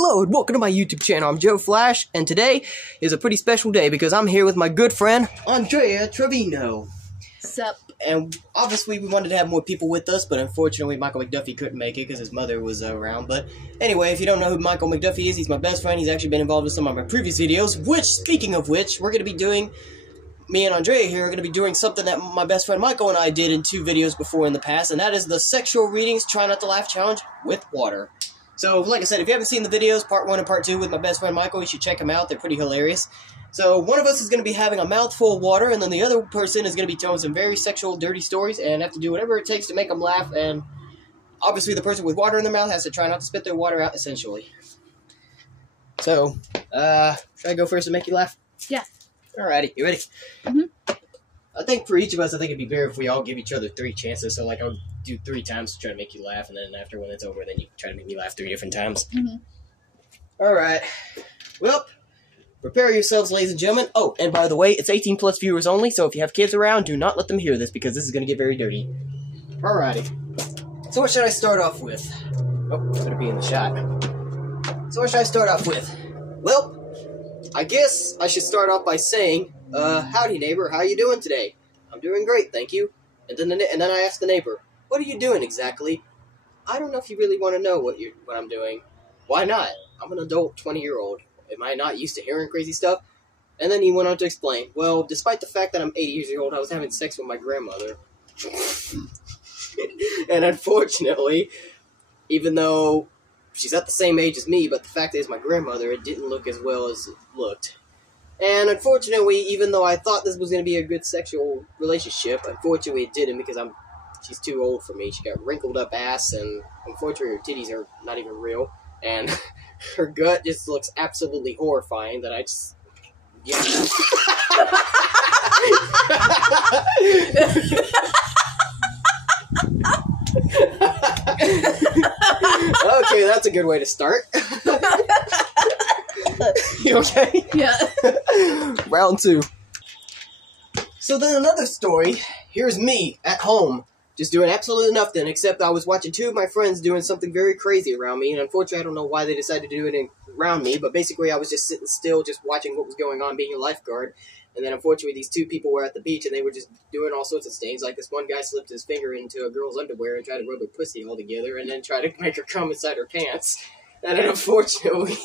Hello and welcome to my YouTube channel. I'm Joe Flash, and today is a pretty special day because I'm here with my good friend, Andrea Trevino. Sup? And obviously we wanted to have more people with us, but unfortunately Michael McDuffie couldn't make it because his mother was around. But anyway, if you don't know who Michael McDuffie is, he's my best friend. He's actually been involved in some of my previous videos, which, speaking of which, we're going to be doing... Me and Andrea here are going to be doing something that my best friend Michael and I did in 2 videos before in the past, and that is the Sexual Readings Try Not to Laugh Challenge with water. So, like I said, if you haven't seen the videos, part 1 and part 2 with my best friend Michael, you should check them out. They're pretty hilarious. So, one of us is going to be having a mouthful of water, and then the other person is going to be telling some very sexual, dirty stories, and have to do whatever it takes to make them laugh, and obviously the person with water in their mouth has to try not to spit their water out, essentially. So, should I go first and make you laugh? Yeah. Alrighty, you ready? Mm-hmm. I think for each of us, I think it'd be better if we all give each other 3 chances. So, like, I'll do 3 times to try to make you laugh, and then after when it's over, then you try to make me laugh 3 different times. Mm-hmm. Alright. Well, prepare yourselves, ladies and gentlemen. Oh, and by the way, it's 18 plus viewers only, so if you have kids around, do not let them hear this, because this is going to get very dirty. Alrighty. So what should I start off with? Oh, better be in the shot. So what should I start off with? Well, I guess I should start off by saying, howdy neighbor, how you doing today? I'm doing great, thank you. And then I asked the neighbor, what are you doing exactly? I don't know if you really want to know what I'm doing. Why not? I'm an adult 20-year-old. Am I not used to hearing crazy stuff? And then he went on to explain, well, despite the fact that I'm 80 years old, I was having sex with my grandmother. And unfortunately, even though she's at the same age as me, but the fact is my grandmother, it didn't look as well as it looked. And unfortunately, even though I thought this was going to be a good sexual relationship, unfortunately it didn't because she's too old for me. She got wrinkled up ass, and unfortunately her titties are not even real. And her gut just looks absolutely horrifying that I just... Yeah. Okay, that's a good way to start. You okay? Yeah. Round 2. So then another story. Here's me at home, just doing absolutely nothing, except I was watching 2 of my friends doing something very crazy around me, and unfortunately I don't know why they decided to do it around me, but basically I was just sitting still, just watching what was going on, being a lifeguard, and then unfortunately these 2 people were at the beach, and they were just doing all sorts of things, like this one guy slipped his finger into a girl's underwear and tried to rub her pussy all together, and then tried to make her come inside her pants, and then unfortunately,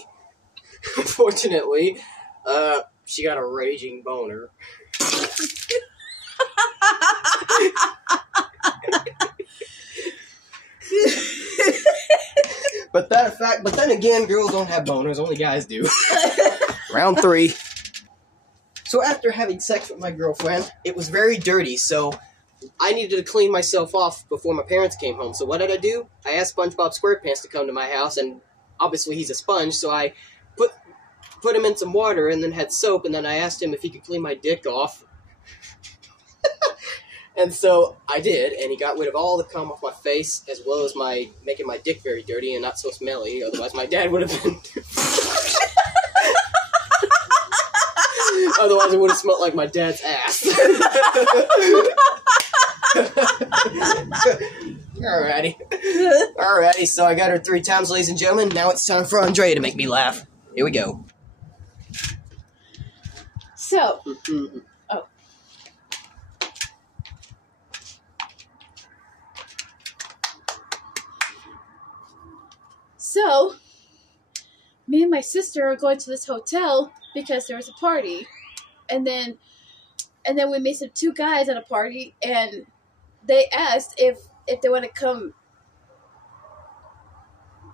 she got a raging boner. But then again, girls don't have boners, only guys do. Round 3. So after having sex with my girlfriend, it was very dirty, so I needed to clean myself off before my parents came home. So what did I do? I asked SpongeBob SquarePants to come to my house, and obviously he's a sponge, so I put him in some water and then had soap, and then I asked him if he could clean my dick off. And so I did, and he got rid of all the cum off my face, as well as making my dick very dirty and not so smelly, otherwise my dad would have been... Otherwise it would have smelled like my dad's ass. Alrighty, so I got her 3 times, ladies and gentlemen. Now it's time for Andrea to make me laugh. Here we go. So, So, me and my sister are going to this hotel because there was a party, and then we met some 2 guys at a party, and they asked if they want to come,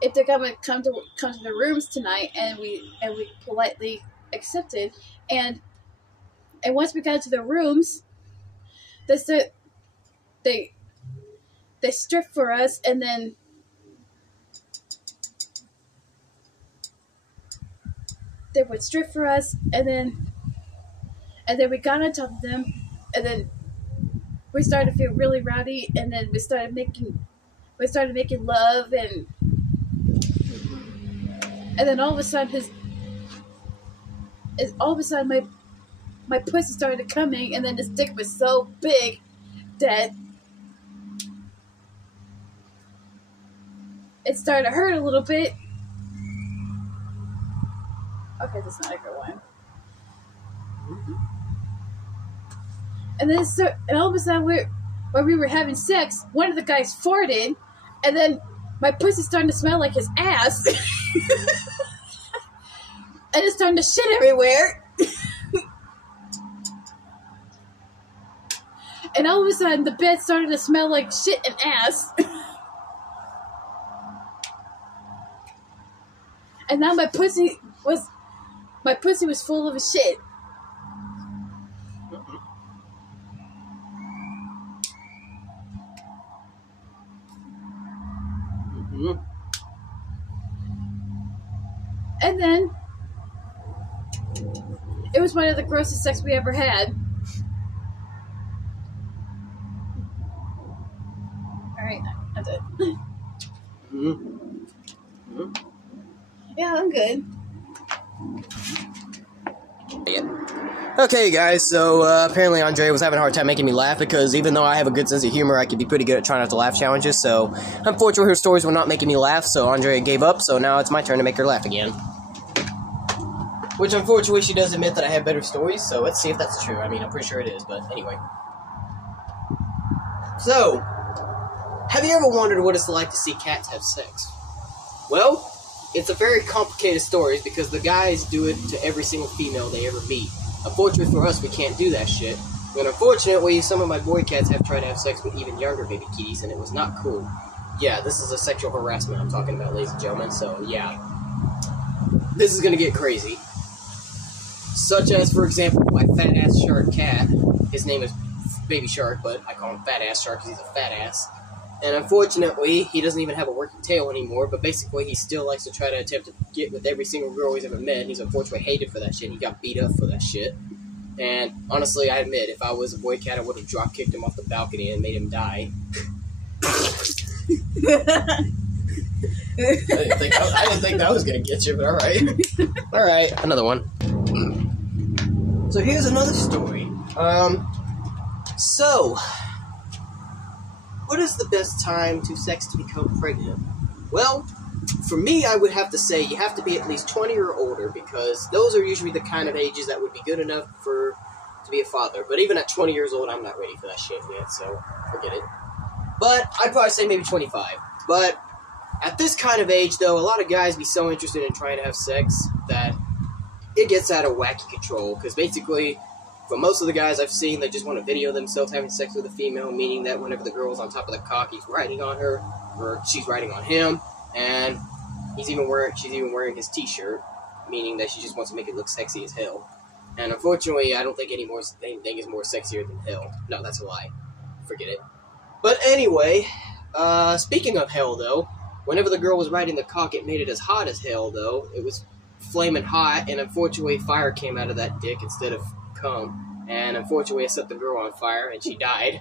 if they're gonna come to the rooms tonight, and we politely accepted, and once we got into the rooms, they stripped for us, and then they would strip for us, and then we got on top of them, and then we started to feel really rowdy, and then we started making love, and then all of a sudden my pussy started coming, and then this dick was so big that it started to hurt a little bit, Okay, that's not a good one. And then, and all of a sudden, when we were having sex, one of the guys farted, and then my pussy started to smell like his ass, and it's starting to shit everywhere. And all of a sudden, the bed started to smell like shit and ass. And now my pussy was full of shit. And then it was one of the grossest sex we ever had. Alright, I'm done. Yeah, I'm good. Okay, guys, so apparently Andrea was having a hard time making me laugh because even though I have a good sense of humor, I can be pretty good at trying not to laugh challenges, so unfortunately her stories were not making me laugh, so Andrea gave up, so now it's my turn to make her laugh again. Which, unfortunately, she does admit that I have better stories, so let's see if that's true. I mean, I'm pretty sure it is, but anyway. So, have you ever wondered what it's like to see cats have sex? Well, it's a very complicated story because the guys do it to every single female they ever meet. Unfortunately for us, we can't do that shit. But unfortunately, some of my boy cats have tried to have sex with even younger baby kitties, and it was not cool. Yeah, this is a sexual harassment I'm talking about, ladies and gentlemen, so yeah. This is gonna get crazy. Such as, for example, my fat-ass shark cat. His name is Baby Shark, but I call him Fat-Ass Shark because he's a fat ass. And unfortunately, he doesn't even have a working tail anymore, but basically he still likes to try to attempt to get with every single girl he's ever met. He's unfortunately hated for that shit. He got beat up for that shit. And honestly, I admit, if I was a boy cat, I would have drop-kicked him off the balcony and made him die. I didn't think that was going to get you, but alright. Alright, another one. So here's another story. What is the best time to sex to become pregnant? Well, for me, I would have to say you have to be at least 20 or older because those are usually the kind of ages that would be good enough to be a father. But even at 20 years old, I'm not ready for that shit yet, so forget it. But I'd probably say maybe 25. But at this kind of age, though, a lot of guys be so interested in trying to have sex that it gets out of wacky control because basically, for most of the guys I've seen, they just want to video themselves having sex with a female, meaning that whenever the girl's on top of the cock, he's riding on her, or she's riding on him, and she's even wearing his t-shirt, meaning that she just wants to make it look sexy as hell. And unfortunately, I don't think anything is more sexier than hell. No, that's a lie. Forget it. But anyway, speaking of hell, though, whenever the girl was riding the cock, it made it as hot as hell, though. It was flaming hot, and unfortunately, fire came out of that dick instead of cum, and unfortunately I set the girl on fire and she died.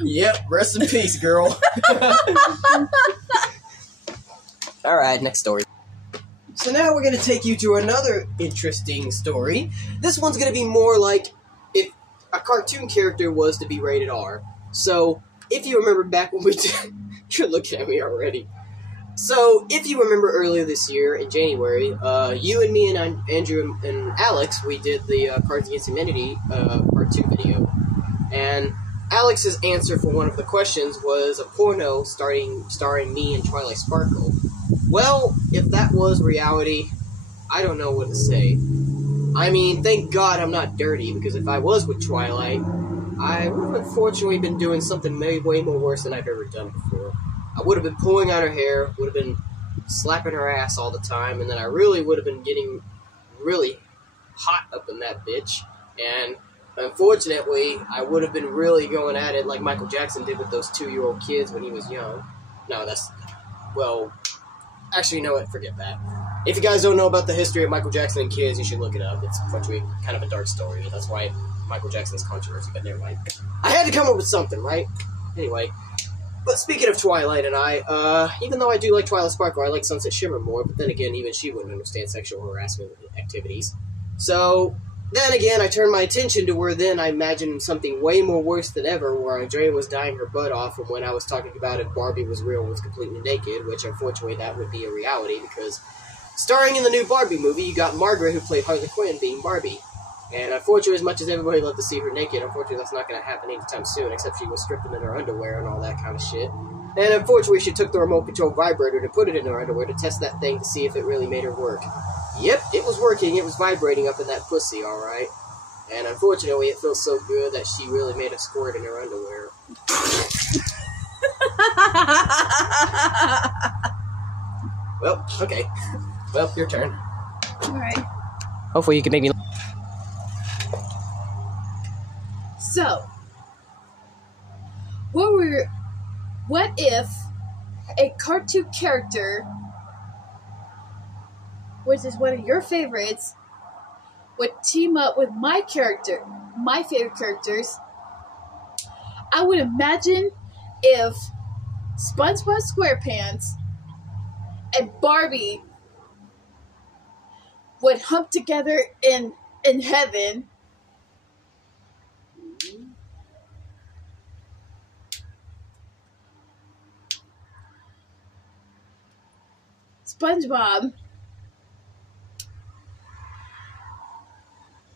Yep, rest in peace, girl. Alright, next story. So now we're going to take you to another interesting story. This one's going to be more like if a cartoon character was to be rated R. So, if you remember back when we did... You're looking at me already. So, if you remember earlier this year, in January, you and me and Andrew and Alex, we did the Cards Against Humanity Part 2 video. And Alex's answer for one of the questions was a porno starring me and Twilight Sparkle. Well, if that was reality, I don't know what to say. I mean, thank God I'm not dirty, because if I was with Twilight, I would have unfortunately been doing something way more worse than I've ever done before. I would have been pulling out her hair, would have been slapping her ass all the time, and then I really would have been getting really hot up in that bitch. And unfortunately, I would have been really going at it like Michael Jackson did with those 2-year-old kids when he was young. No, well, actually, you know what? Forget that. If you guys don't know about the history of Michael Jackson and kids, you should look it up. It's unfortunately kind of a dark story. That's why Michael Jackson's controversy, but never mind. I had to come up with something, right? Anyway. But speaking of Twilight and I, even though I do like Twilight Sparkle, I like Sunset Shimmer more, but then again, even she wouldn't understand sexual harassment activities. So, Then again, I turned my attention to where then I imagined something way more worse than ever, where Andrea was dying her butt off from when I was talking about if Barbie was real and was completely naked, which unfortunately that would be a reality, because starring in the new Barbie movie, you got Margaret, who played Harley Quinn, being Barbie. And unfortunately, as much as everybody loved to see her naked, unfortunately that's not going to happen anytime soon, except she was stripping in her underwear and all that kind of shit. And unfortunately, she took the remote control vibrator to put it in her underwear to test that thing to see if it really made her work. Yep, it was working. It was vibrating up in that pussy, alright. And unfortunately, it feels so good that she really made a squirt in her underwear. Well, okay. Well, your turn. Alright. Hopefully you can make me... So, what if a cartoon character, which is one of your favorites, would team up with my favorite characters? I would imagine if SpongeBob SquarePants and Barbie would hump together in heaven. SpongeBob,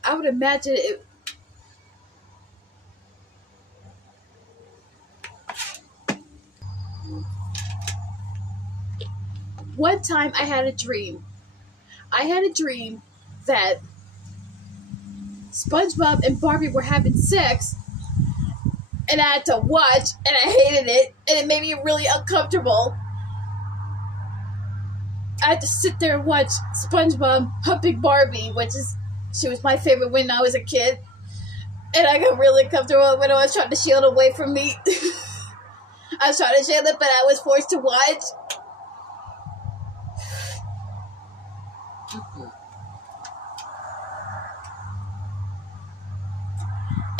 I would imagine it. One time I had a dream. I had a dream that SpongeBob and Barbie were having sex, and I had to watch, and I hated it, and it made me really uncomfortable. I had to sit there and watch SpongeBob humping Barbie, she was my favorite when I was a kid. And I got really comfortable when I was trying to shield away from me. I was trying to shield it, but I was forced to watch.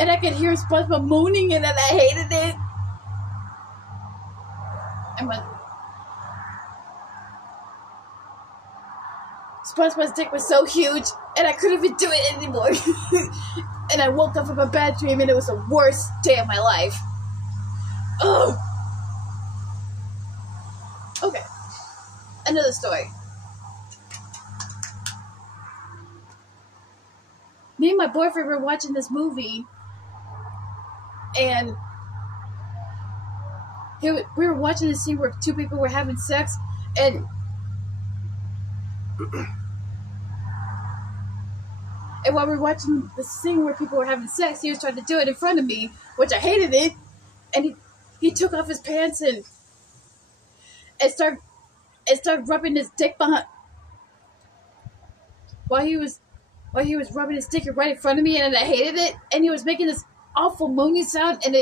And I could hear SpongeBob moaning, and I hated it. SpongeBob's dick was so huge, and I couldn't even do it anymore. And I woke up from a bad dream, and it was the worst day of my life. Ugh. Okay. Another story. Me and my boyfriend were watching this movie, and we were watching this scene where two people were having sex, and while we were watching the scene where people were having sex, he was trying to do it in front of me, which I hated it. And he took off his pants and started rubbing his dick behind while he was rubbing his dick right in front of me, and I hated it. And he was making this awful moaning sound, and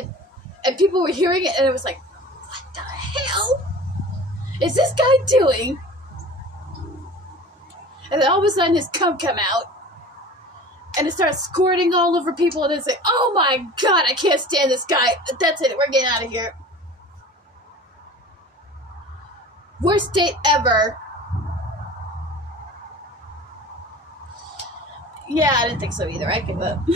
people were hearing it, and it was like, what the hell is this guy doing? And then all of a sudden his cum come out. And it starts squirting all over people, and it's like, oh my god, I can't stand this guy. That's it, we're getting out of here. Worst date ever. Yeah, I didn't think so either. I give up.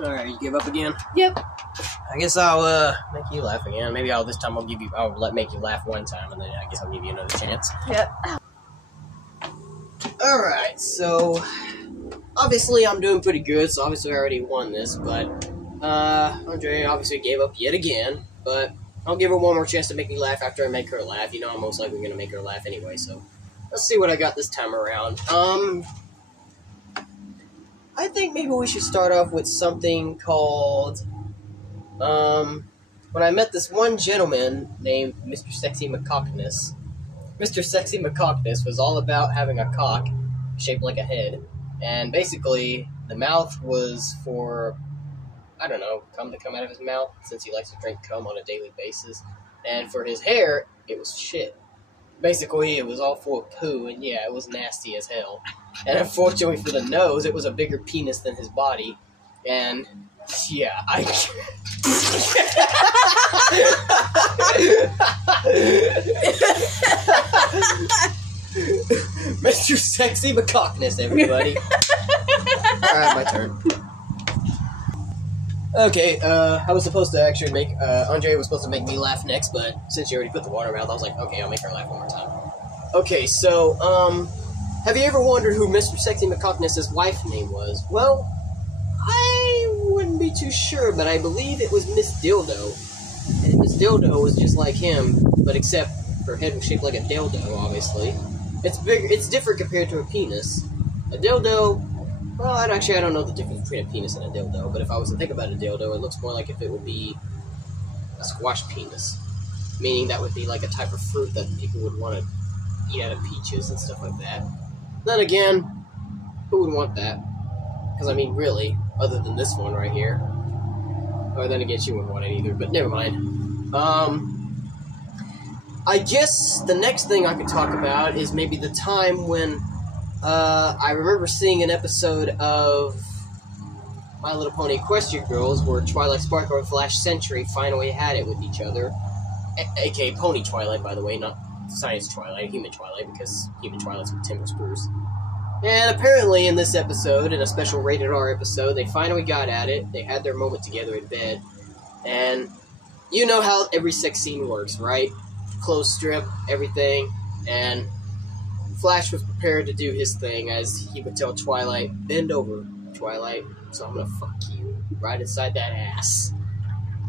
Alright, you give up again? Yep. I guess I'll make you laugh again. Maybe this time I'll make you laugh one time, and then I guess I'll give you another chance. Yep. Alright, so obviously I'm doing pretty good, so obviously I already won this, but Andrea obviously gave up yet again, but I'll give her one more chance to make me laugh after I make her laugh. You know I'm most likely going to make her laugh anyway, so let's see what I got this time around. I think maybe we should start off with something called, when I met this one gentleman named Mr. Sexy McCockness. Mr. Sexy McCockness was all about having a cock shaped like a head, and basically the mouth was for, I don't know, cum to come out of his mouth, since he likes to drink cum on a daily basis, and for his hair, it was shit. Basically, it was all full of poo, and yeah, it was nasty as hell. And unfortunately for the nose, it was a bigger penis than his body, and yeah, Mr. Sexy McCockness, everybody. Alright, my turn. Okay, I was supposed to actually make, Andrea was supposed to make me laugh next, but since she already put the water in her mouth, I was like, okay, I'll make her laugh one more time. Okay, so, have you ever wondered who Mr. Sexy McCockness's wife's name was? Well, I wouldn't be too sure, but I believe it was Miss Dildo. And Miss Dildo was just like him, but except her head was shaped like a dildo, obviously. It's bigger, it's different compared to a penis. A dildo, well, I don't know the difference between a penis and a dildo, but if I was to think about a dildo, it looks more like if it would be a squash penis. Meaning that would be like a type of fruit that people would want to eat out of peaches and stuff like that. Then again, who would want that? Because, I mean, really, other than this one right here. Or then again, she wouldn't want it either, but never mind. I guess the next thing I could talk about is maybe the time when, I remember seeing an episode of My Little Pony Equestria Girls where Twilight Sparkle and Flash Sentry finally had it with each other. A.k.a. Pony Twilight, by the way, not Science Twilight, Human Twilight, because Human Twilight's with Timber Spruce. And apparently in this episode, in a special rated R episode, they finally got at it. They had their moment together in bed. And you know how every sex scene works, right? Clothes strip, everything. And Flash was prepared to do his thing as he would tell Twilight, bend over, Twilight, so I'm gonna fuck you right inside that ass.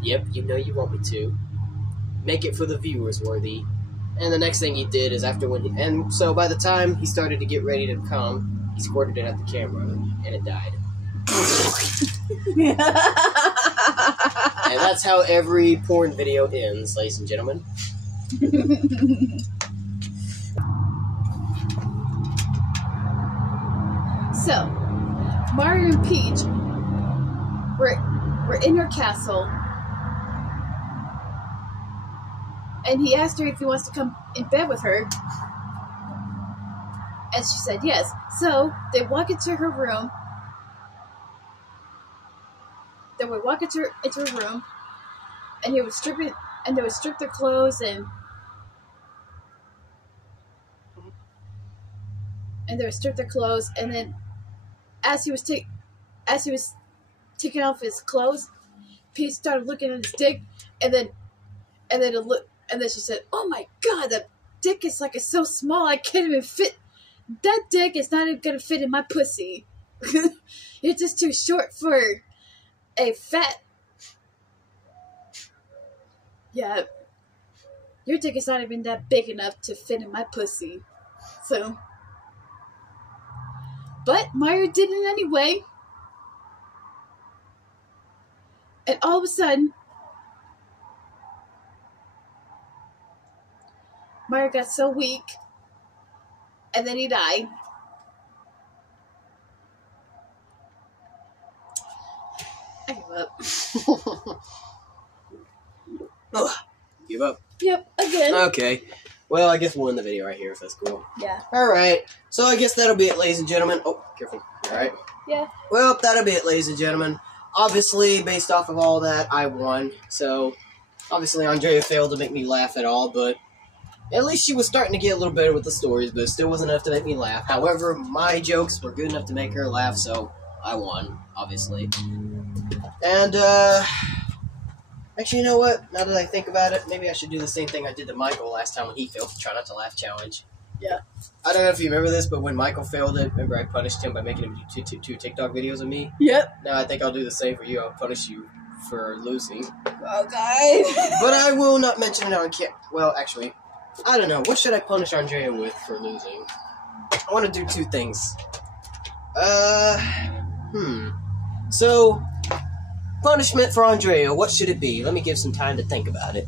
Yep, you know you want me to. Make it for the viewers, Worthy. And the next thing he did is and so by the time he started to get ready to come, he squirted it at the camera, and it died. And that's how every porn video ends, ladies and gentlemen. So, Mario and Peach were in her castle. And he asked her if he wants to come in bed with her. And she said yes. So they walk into her room. They would walk into her room, and they would strip their clothes and they would strip their clothes, and then as he was taking off his clothes, Pete started looking at his dick, and then she said, "Oh my God, that dick is like it's so small I can't even fit. That dick is not even gonna fit in my pussy. It's just too short for a fat. Yeah, your dick is not even that big enough to fit in my pussy." So, but Mario did it anyway, and all of a sudden, Mario got so weak, and then he died. I give up. Ugh. Give up? Yep, again. Okay. Well, I guess we'll end the video right here if that's cool. Yeah. Alright. So I guess that'll be it, ladies and gentlemen. Oh, careful. Alright. Yeah. Well, that'll be it, ladies and gentlemen. Obviously, based off of all that, I won. So, obviously, Andrea failed to make me laugh at all, but at least she was starting to get a little better with the stories, but it still wasn't enough to make me laugh. However, my jokes were good enough to make her laugh, so I won, obviously. And, actually, you know what? Now that I think about it, maybe I should do the same thing I did to Michael last time when he failed the Try Not to Laugh challenge. Yeah. I don't know if you remember this, but when Michael failed it, remember I punished him by making him do two TikTok videos of me? Yep. Now I think I'll do the same for you. I'll punish you for losing. Okay. But I will not mention it on camera. Well, actually, I don't know. What should I punish Andrea with for losing? I want to do two things. So, punishment for Andrea, what should it be? Let me give some time to think about it.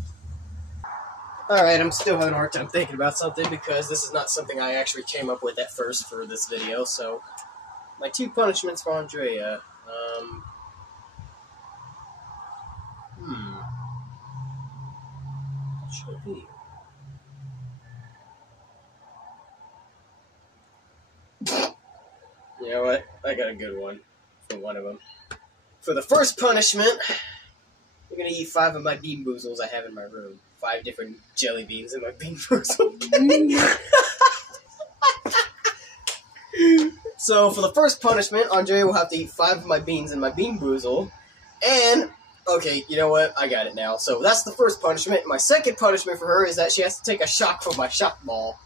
Alright, I'm still having a hard time thinking about something because this is not something I actually came up with at first for this video, so my two punishments for Andrea, what should it be? You know what? I got a good one for one of them. For the first punishment, you're gonna eat 5 of my bean boozles I have in my room. 5 different jelly beans in my bean boozle. So for the first punishment, Andrea will have to eat 5 of my beans in my bean boozle. And, okay, you know what? I got it now. So that's the first punishment. My second punishment for her is that she has to take a shock from my shock ball.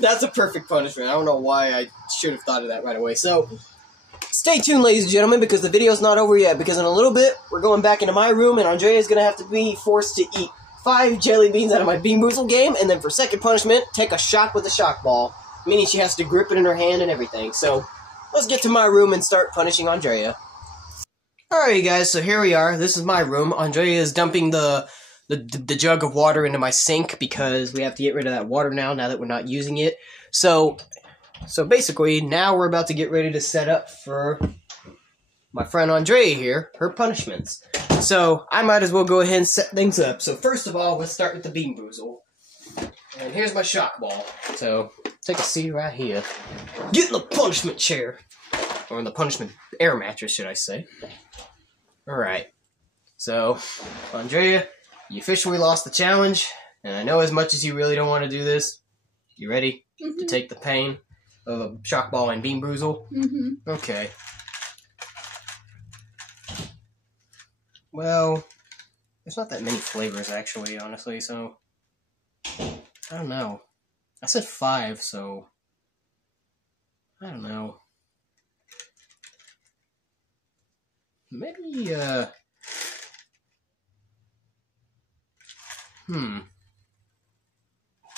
That's a perfect punishment. I don't know why I should have thought of that right away. So, stay tuned, ladies and gentlemen, because the video's not over yet. Because in a little bit, we're going back into my room, and Andrea is going to have to be forced to eat 5 jelly beans out of my Bean Boozle game, and then for second punishment, take a shock with a shock ball, meaning she has to grip it in her hand and everything. So, let's get to my room and start punishing Andrea. Alright, you guys, so here we are. This is my room. Andrea is dumping the jug of water into my sink because we have to get rid of that water now that we're not using it. So basically, now we're about to get ready to set up for my friend Andrea here, her punishments. So, I might as well go ahead and set things up. So, first of all, let's start with the Bean Boozle. And here's my shock ball. So, take a seat right here. Get in the punishment chair. Or in the punishment air mattress, should I say. Alright. So, Andrea, you officially lost the challenge. And I know as much as you really don't want to do this, you ready to take the pain of a shock ball and Bean Boozle? Okay. Well, there's not that many flavors, actually, honestly, so... I don't know. I said 5, so... I don't know. Maybe,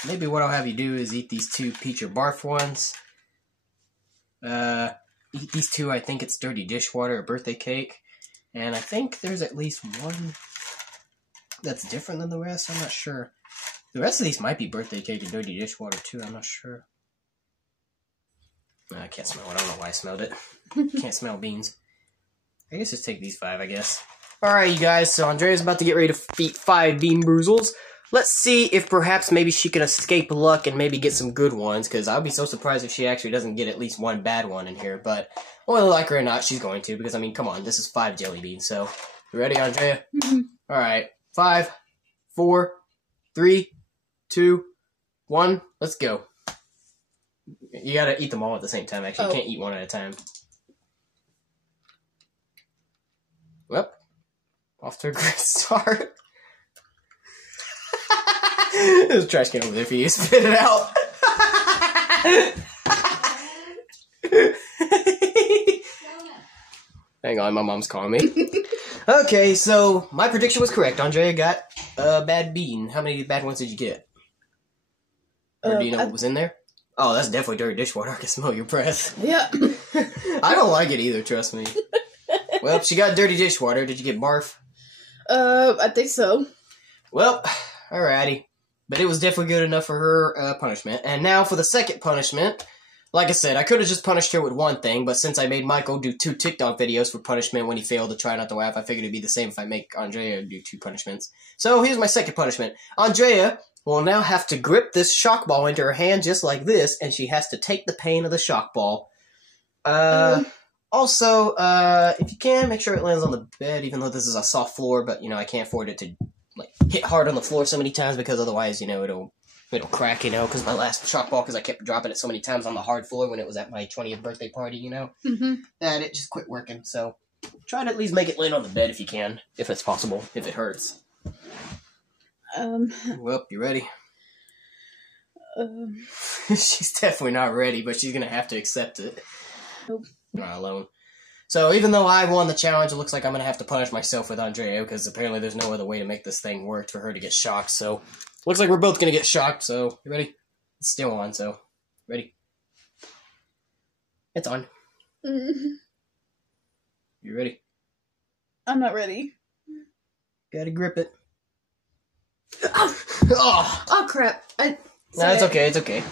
Maybe what I'll have you do is eat these 2 peach or barf ones. Eat these 2, I think it's dirty dishwater or birthday cake. And I think there's at least one that's different than the rest, I'm not sure. The rest of these might be birthday cake and dirty dishwater too, I'm not sure. I can't smell it, I don't know why I smelled it. Can't smell beans. I guess just take these 5, I guess. Alright, you guys, so Andrea's about to get ready to eat 5 Bean Boozles. Let's see if perhaps maybe she can escape luck and maybe get some good ones, because I'll be so surprised if she actually doesn't get at least one bad one in here, but whether like her or not, she's going to, because, I mean, come on, this is 5 jelly beans, so... You ready, Andrea? Alright, 5, 4, 3, 2, 1, let's go. You gotta eat them all at the same time, actually. You can't eat one at a time. Well, off to a great start. There's a trash can over there for you to spit it out. Hang on, my mom's calling me. Okay, so my prediction was correct. Andrea got a bad bean. How many bad ones did you get? Or do you know what was in there? Oh, that's definitely dirty dishwater. I can smell your breath. Yeah. I don't like it either, trust me. Well, she got dirty dishwater. Did you get barf? I think so. Well, alrighty. But it was definitely good enough for her punishment. And now for the second punishment. Like I said, I could have just punished her with one thing, but since I made Michael do 2 TikTok videos for punishment when he failed to try not to laugh, I figured it'd be the same if I make Andrea do 2 punishments. So here's my second punishment. Andrea will now have to grip this shock ball into her hand just like this, and she has to take the pain of the shock ball. Also, if you can, make sure it lands on the bed, even though this is a soft floor, but, you know, I can't afford it to, like, hit hard on the floor so many times, because otherwise, you know, it'll crack, you know, because my last shock ball, because I kept dropping it so many times on the hard floor when it was at my 20th birthday party, you know, and it just quit working, so try to at least make it land on the bed if you can, if it's possible, if it hurts. Well, you ready? She's definitely not ready, but she's gonna have to accept it. Nope. Not alone. So even though I won the challenge, it looks like I'm gonna have to punish myself with Andrea, because apparently there's no other way to make this thing work for her to get shocked, so looks like we're both gonna get shocked, so you ready? It's still on, so ready? It's on. You ready? I'm not ready. Gotta grip it. Oh crap. No, it's okay, it's okay.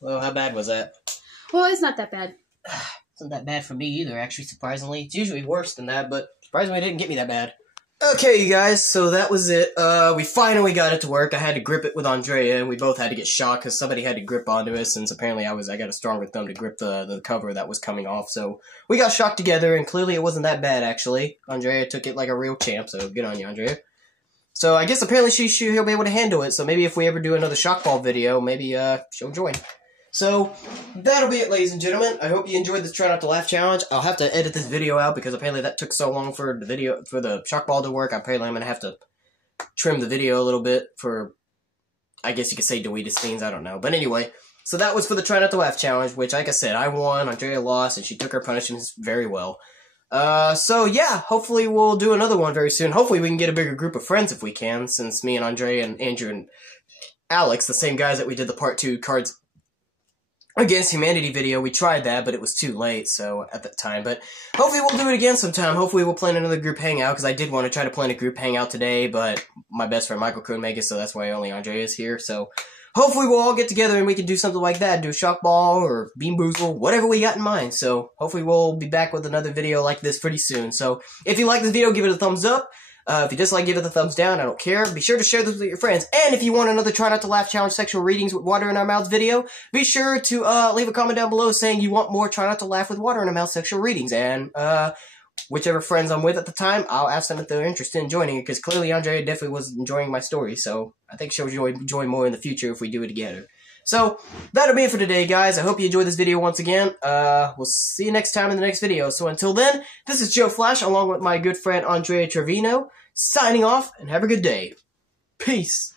Well, how bad was that? Well, it's not that bad. It's not that bad for me either, actually, surprisingly. It's usually worse than that, but surprisingly it didn't get me that bad. Okay, you guys, so that was it. We finally got it to work. I had to grip it with Andrea, and we both had to get shocked because somebody had to grip onto it, since apparently I got a stronger thumb to grip the cover that was coming off. So we got shocked together, and clearly it wasn't that bad, actually. Andrea took it like a real champ, so good on you, Andrea. So I guess apparently she'll be able to handle it, so maybe if we ever do another shock ball video, maybe she'll join. So, that'll be it, ladies and gentlemen. I hope you enjoyed this Try Not to Laugh challenge. I'll have to edit this video out because apparently that took so long for the shock ball to work. Apparently I'm going to have to trim the video a little bit for, I guess you could say, deleted scenes, I don't know. But anyway, so that was for the Try Not to Laugh challenge, which, like I said, I won, Andrea lost, and she took her punishments very well. So yeah, hopefully we'll do another one very soon. Hopefully we can get a bigger group of friends if we can, since me and Andrea and Andrew and Alex, the same guys that we did the part 2 Cards Against Humanity video, we tried that, but it was too late, so, at that time. But hopefully we'll do it again sometime. Hopefully we'll plan another group hangout, because I did want to try to plan a group hangout today, but my best friend Michael couldn't make it, so that's why only Andrea is here. So hopefully we'll all get together and we can do something like that, do a shock ball or bean boozle, whatever we got in mind. So hopefully we'll be back with another video like this pretty soon. So if you like this video, give it a thumbs up. If you dislike, give it a thumbs down. I don't care. Be sure to share this with your friends. And if you want another Try Not to Laugh challenge sexual readings with water in our mouths video, be sure to leave a comment down below saying you want more Try Not to Laugh with water in our mouth sexual readings. And whichever friends I'm with at the time, I'll ask them if they're interested in joining it, because clearly Andrea definitely was enjoying my story, so I think she'll join more in the future if we do it together. So, that'll be it for today, guys. I hope you enjoyed this video once again. We'll see you next time in the next video. So until then, this is Joe Flash, along with my good friend Andrea Trevino, signing off, and have a good day. Peace.